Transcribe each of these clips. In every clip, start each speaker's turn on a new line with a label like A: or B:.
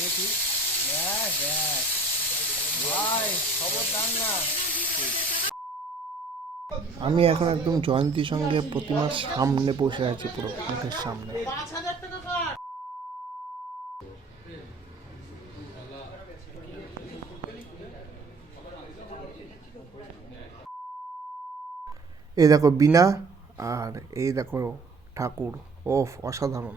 A: দেখি।
B: আমি এখন একদম জয়ন্তীর সঙ্গে প্রতিমার সামনে বসে আছি পুরো মুখের সামনে। এই দেখো বিনা আর এই দেখো ঠাকুর। ওফ, অসাধারণ।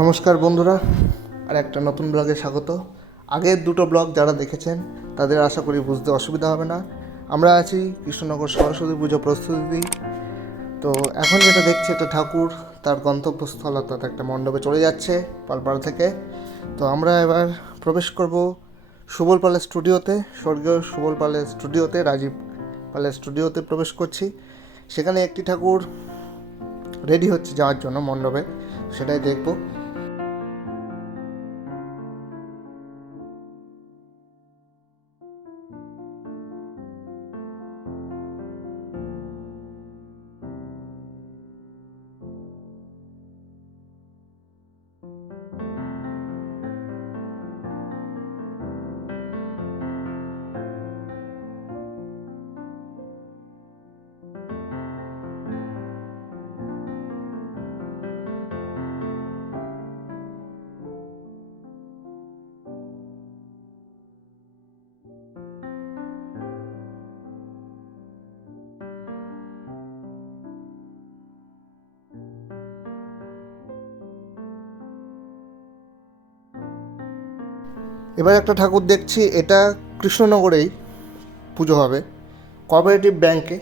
B: নমস্কার বন্ধুরা, আর একটা নতুন ব্লগে স্বাগত। আগের দুটো ব্লগ যারা দেখেছেন, তাদের আশা করি বুঝতে অসুবিধা হবে না। আমরা আছি কৃষ্ণনগর সরস্বতী পুজো প্রস্তুতি। তো এখন যেটা দেখছি, একটা ঠাকুর, তার গন্তব্যস্থল অর্থাৎ একটা মণ্ডপে চলে যাচ্ছে, পালপাড়া থেকে। তো আমরা এবার প্রবেশ করব সুবল পালের স্টুডিওতে, স্বর্গীয় সুবল পালের স্টুডিওতে, রাজীব পালের স্টুডিওতে প্রবেশ করছি। সেখানে একটি ঠাকুর রেডি হচ্ছে যাওয়ার জন্য মণ্ডপে, সেটাই দেখব। এবার একটা ঠাকুর দেখছি, এটা কৃষ্ণনগরেই পুজো হবে। কোঅপারেটিভ ব্যাংকে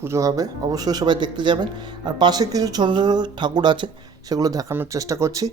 B: পুজো হবে, অবশ্যই সবাই দেখতে যাবেন। আর পাশে কিছু ছোটো ছোটো ঠাকুর আছে, সেগুলো দেখানোর চেষ্টা করছি।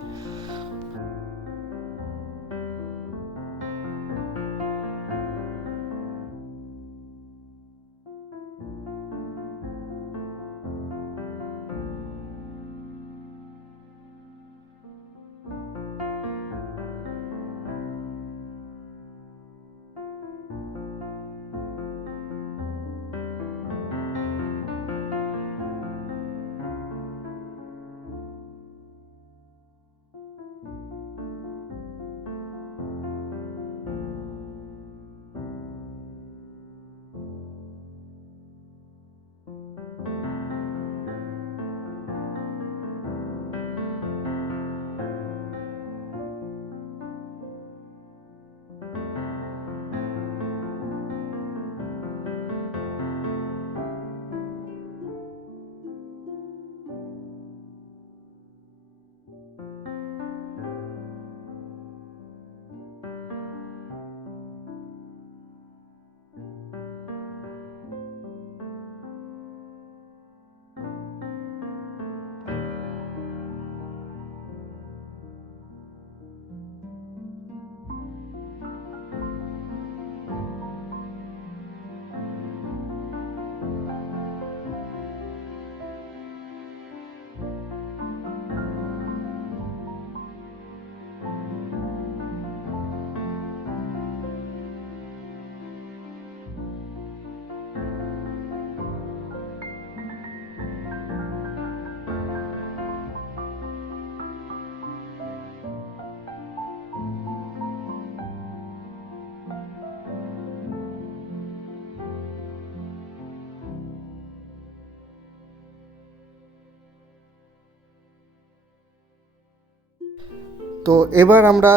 B: তো এবার আমরা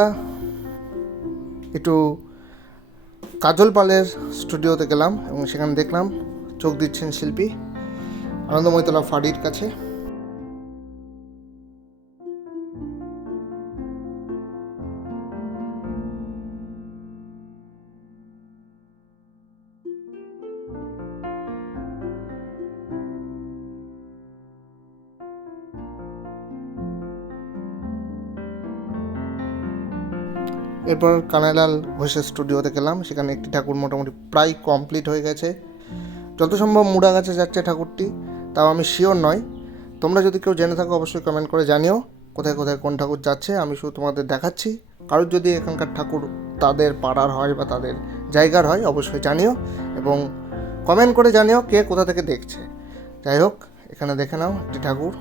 B: একটু কাজল পালের স্টুডিওতে গেলাম এবং সেখানে দেখলাম চোখ দিচ্ছেন শিল্পী আনন্দময়তলা ফাড়ির কাছে। এরপর কানাইলাল ঘোষের স্টুডিওতে গেলাম, সেখানে একটি ঠাকুর মোটামুটি প্রায় কমপ্লিট হয়ে গেছে। যত সম্ভব মুড়া গাছে যাচ্ছে ঠাকুরটি, তাও আমি শিওর নয়। তোমরা যদি কেউ জেনে থাকো, অবশ্যই কমেন্ট করে জানিও, কোথায় কোথায় কোন ঠাকুর যাচ্ছে, আমি শুধু তোমাদের দেখাচ্ছি। কারোর যদি এখানকার ঠাকুর তাদের পাড়ার হয় বা তাদের জায়গার হয়, অবশ্যই জানিও এবং কমেন্ট করে জানিও কে কোথা থেকে দেখছে। যাই হোক, এখানে দেখে নাও একটি ঠাকুর।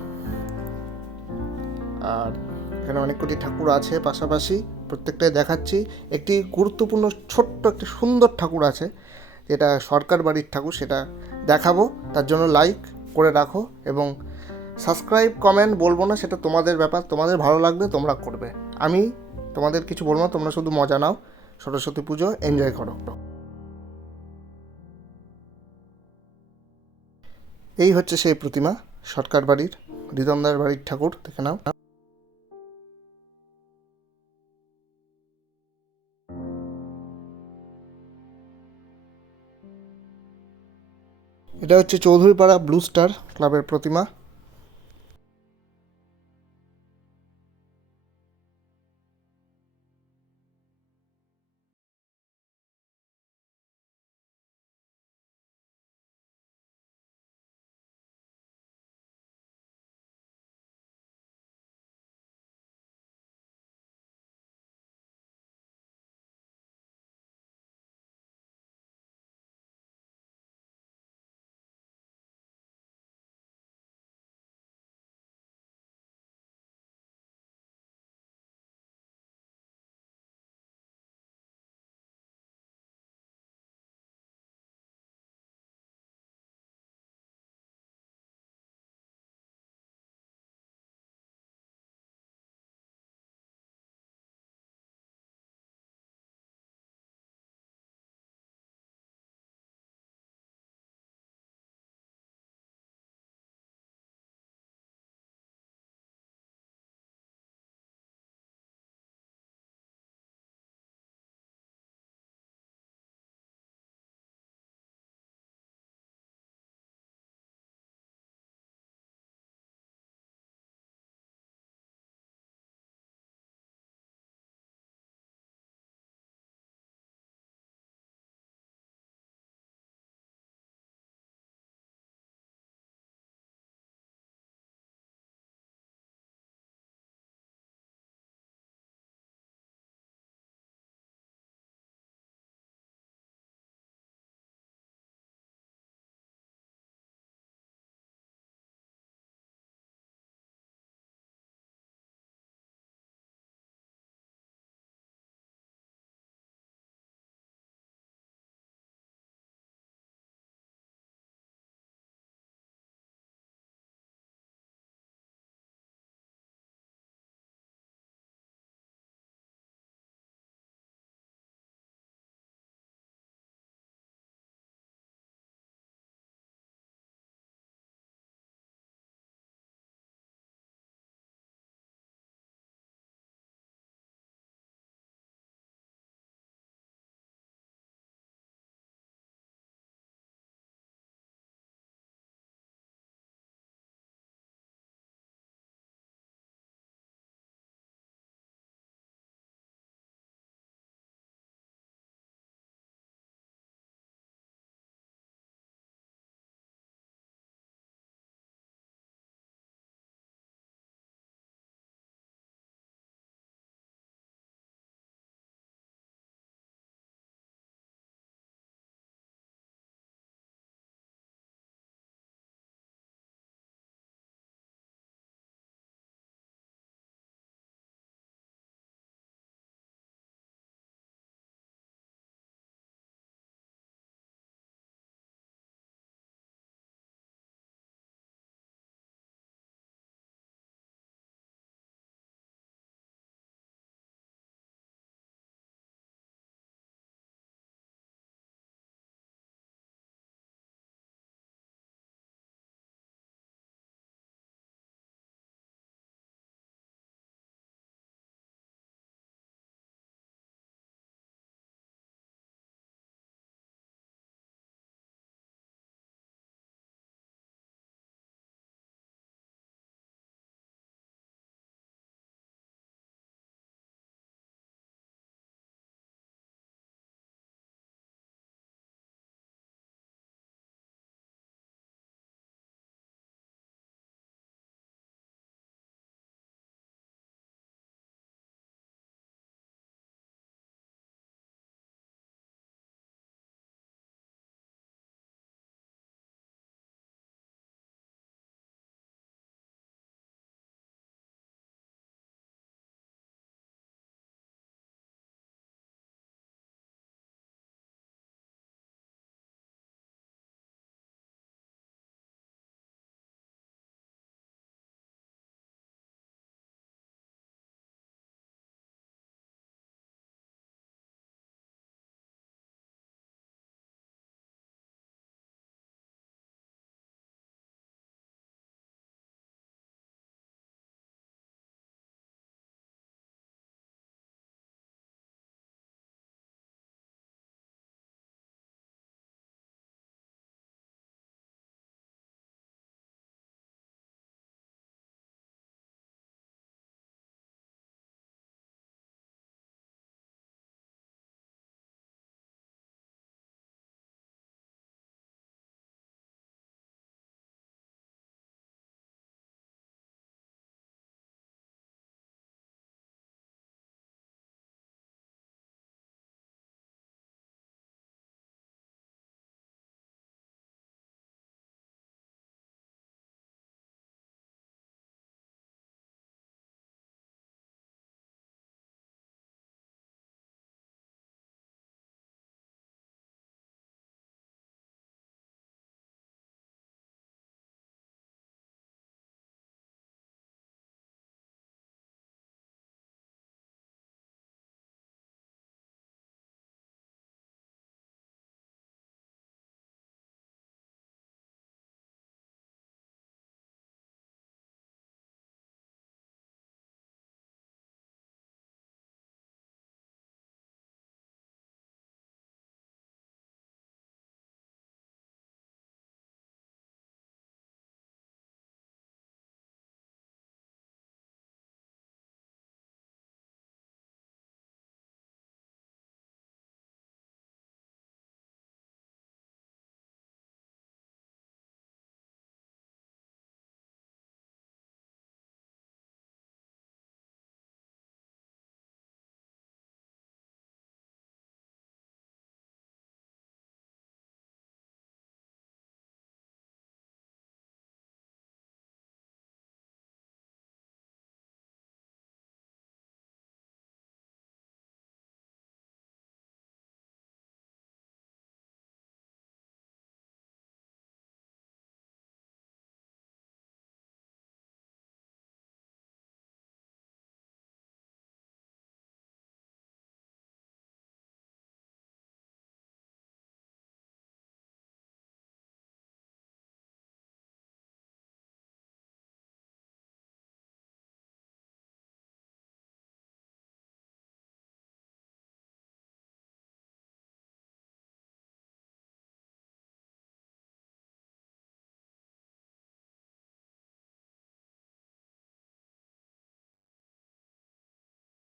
B: আর এখানে অনেক কটি ঠাকুর আছে পাশাপাশি। প্রত্যেকটাই দেখাচ্ছি। একটি গুরুত্বপূর্ণ ছোট্ট একটি সুন্দর ঠাকুর আছে, যেটা সরকার বাড়ির ঠাকুর, সেটা দেখাবো। তার জন্য লাইক করে রাখো এবং সাবস্ক্রাইব কমেন্ট বলব না, সেটা তোমাদের ব্যাপার। তোমাদের ভালো লাগবে তোমরা করবে। আমি তোমাদের কিছু বলব না, তোমরা শুধু মজা নাও। সরস্বতী পুজো এনজয় করো। এই হচ্ছে সেই প্রতিমা, সরকার বাড়ির রিদমদার বাড়ির ঠাকুর, দেখে নাও। এটা হচ্ছে চৌধুরীপাড়া ব্লু স্টার ক্লাবের প্রতিমা।